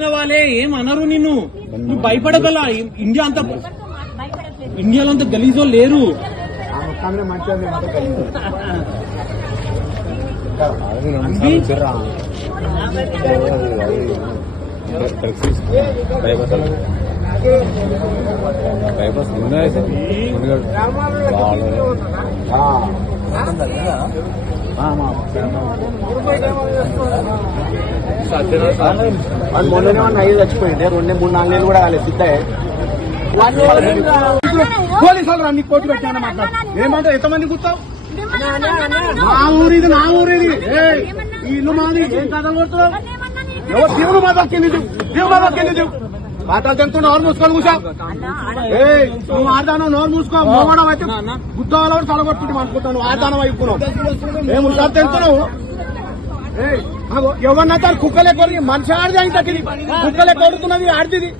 తెలిసిన వాళ్ళే ఏం అనరు నిన్ను. నువ్వు భయపడగల. ఇండియాలో అంత గలీజో లేరు. మొన్ననే 5 చచ్చిపోయింది. 2-3-4 నెలలు కూడా కాలేదు. సిద్ధయ్య పోలీసు వాళ్ళు అన్ని కోర్టు పెట్టాను మాట్లాడు. ఏమంటారు? ఎంతమంది కూర్చోవు? నా ఊరిది, నా ఊరిది. ఈ ఇల్లు మాది. ఏం కథలు కొడుతున్నావు? ఎవరు దేవుడు మా పక్కింది? దేవుడు మా పక్కింది. మాటలు తింటున్నా. నోరు మూసుకొని కూర్చో. నువ్వు ఆర్దానం నోరు మూసుకో. మోగడం అయితే గుద్దాలో తలగొట్టుకుంటే అనుకుంటాను. నువ్వు ఆర్దానం అయిపోయినావు. మేము తింటున్నావు. ఎవరినైతే కుక్కలే కొరికి మనిషి ఆడిది. ఇంతకి కుక్కలే కొడుతున్నది ఆడిది.